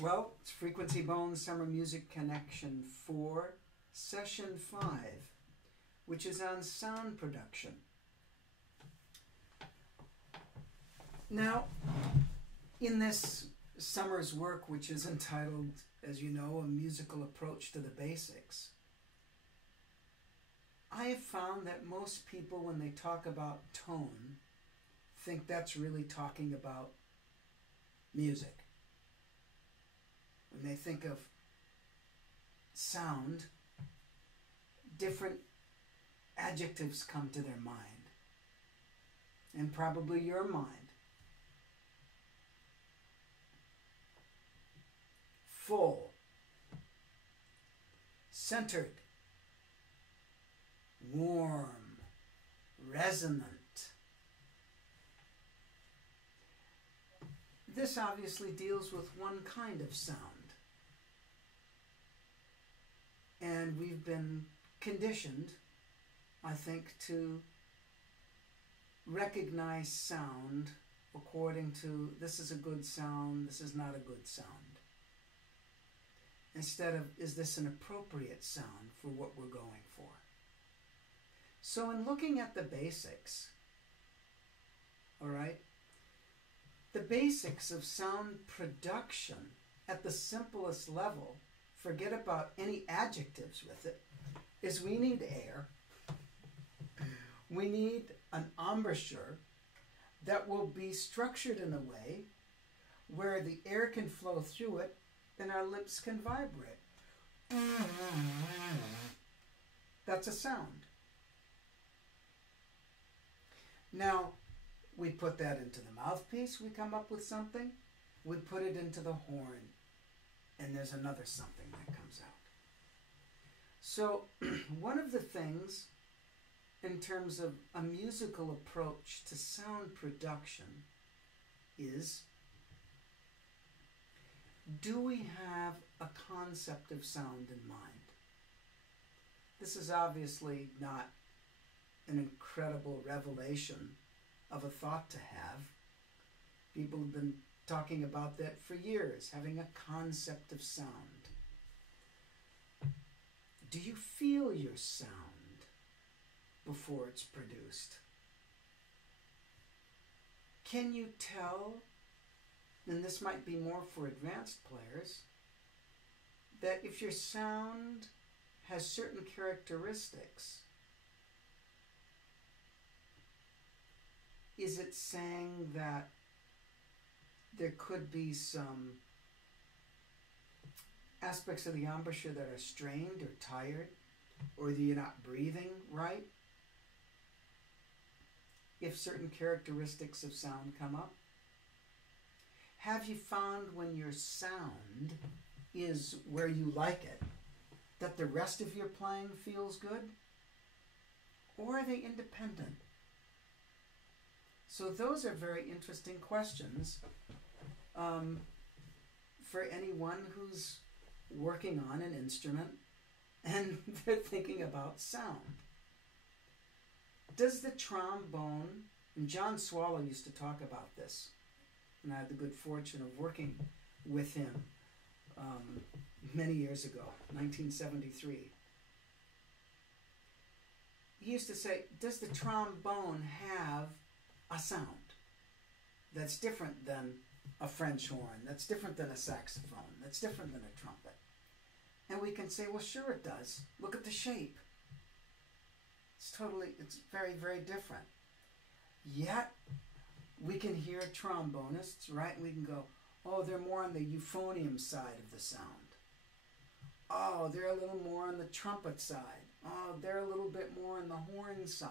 Well, it's Frequency Bones Summer Music Connection 4, Session 5, which is on sound production. Now, in this summer's work, which is entitled, as you know, A Musical Approach to the Basics, I have found that most people, when they talk about tone, think that's really talking about music. When they think of sound, different adjectives come to their mind, and probably your mind. Full, centered, warm, resonant. This obviously deals with one kind of sound. And we've been conditioned, I think, to recognize sound according to this is a good sound, this is not a good sound. Instead of, is this an appropriate sound for what we're going for? So in looking at the basics, all right, the basics of sound production at the simplest level, forget about any adjectives with it, is we need air. We need an embouchure that will be structured in a way where the air can flow through it and our lips can vibrate. That's a sound. Now, we put that into the mouthpiece, we come up with something. We put it into the horn, and there's another something that comes out. So, one of the things in terms of a musical approach to sound production is, do we have a concept of sound in mind? This is obviously not an incredible revelation of a thought to have. People have been talking about that for years, having a concept of sound. Do you feel your sound before it's produced? Can you tell, and this might be more for advanced players, that if your sound has certain characteristics, is it saying that there could be some aspects of the embouchure that are strained or tired, or that you're not breathing right? If certain characteristics of sound come up? Have you found when your sound is where you like it, that the rest of your playing feels good? Or are they independent? So those are very interesting questions for anyone who's working on an instrument and they're thinking about sound. Does the trombone, and John Swallow used to talk about this, and I had the good fortune of working with him many years ago, 1973. He used to say, does the trombone have a sound that's different than a French horn, that's different than a saxophone, that's different than a trumpet? And we can say, well, sure it does. Look at the shape. It's very, very different. Yet, we can hear trombonists, right? And we can go, oh, they're more on the euphonium side of the sound. Oh, they're a little more on the trumpet side. Oh, they're a little bit more on the horn side.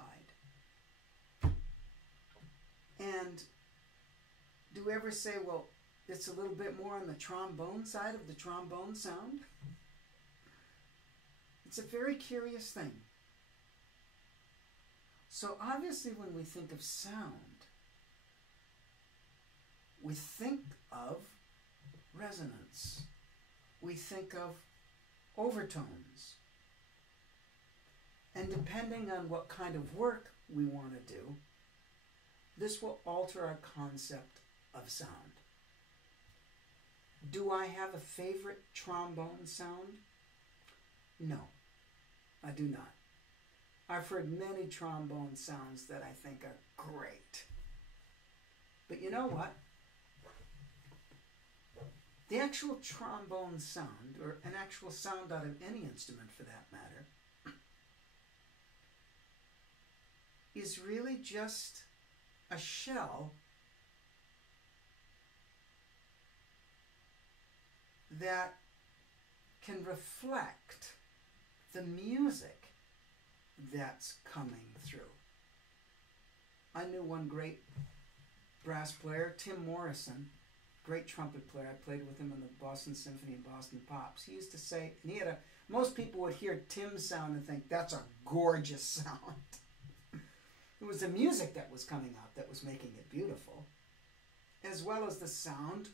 And do we ever say, well, it's a little bit more on the trombone side of the trombone sound? It's a very curious thing. So obviously when we think of sound, we think of resonance. We think of overtones. And depending on what kind of work we want to do, this will alter our concept of sound. Do I have a favorite trombone sound? No, I do not. I've heard many trombone sounds that I think are great. But you know what? The actual trombone sound, or an actual sound out of any instrument for that matter, is really just a shell that can reflect the music that's coming through. I knew one great brass player, Tim Morrison, great trumpet player. I played with him in the Boston Symphony and Boston Pops. He used to say, and he had most people would hear Tim's sound and think, that's a gorgeous sound. It was the music that was coming out that was making it beautiful, as well as the sound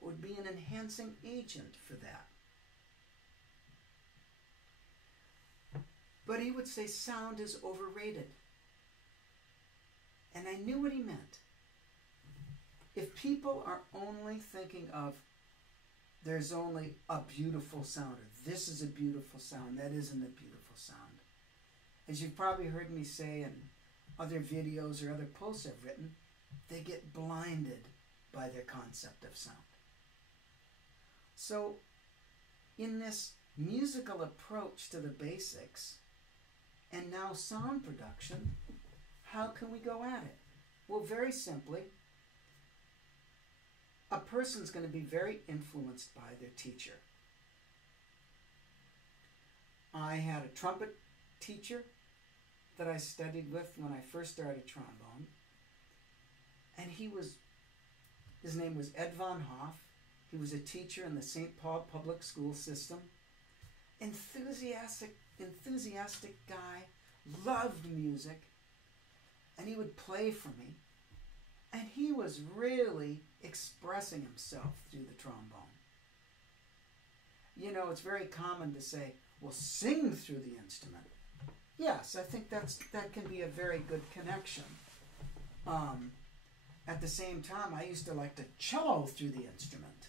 would be an enhancing agent for that. But he would say sound is overrated. And I knew what he meant. If people are only thinking of there's only a beautiful sound, or this is a beautiful sound, that isn't a beautiful sound. As you've probably heard me say in other videos or other posts I've written, they get blinded by their concept of sound. So in this musical approach to the basics, and now sound production, how can we go at it? Well, very simply, a person's going to be very influenced by their teacher. I had a trumpet teacher that I studied with when I first started trombone, and his name was Ed Von Hoff. He was a teacher in the St. Paul public school system. Enthusiastic guy, loved music, and he would play for me, and he was really expressing himself through the trombone. You know, it's very common to say, well, sing through the instrument. Yes, I think that can be a very good connection. At the same time, I used to like to cello through the instrument.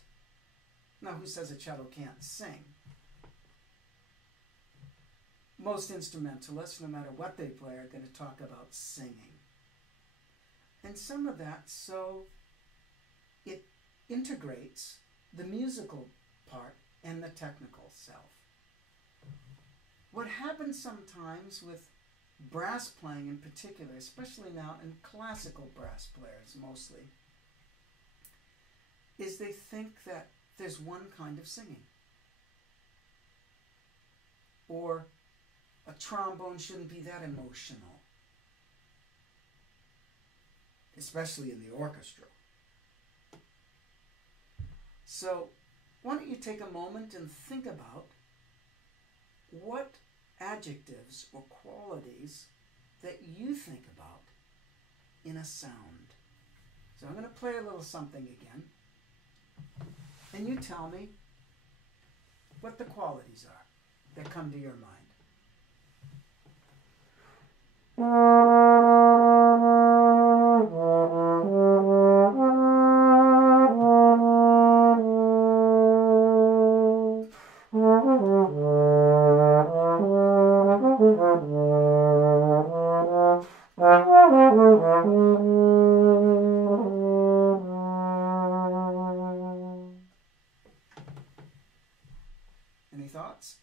Now, who says a cello can't sing? Most instrumentalists, no matter what they play, are going to talk about singing. And some of that, so it integrates the musical part and the technical self. What happens sometimes with brass playing in particular, especially now in classical brass players mostly, is they think that there's one kind of singing. Or a trombone shouldn't be that emotional, especially in the orchestra. So why don't you take a moment and think about what adjectives or qualities that you think about in a sound. So I'm going to play a little something again, and you tell me what the qualities are that come to your mind. Any thoughts?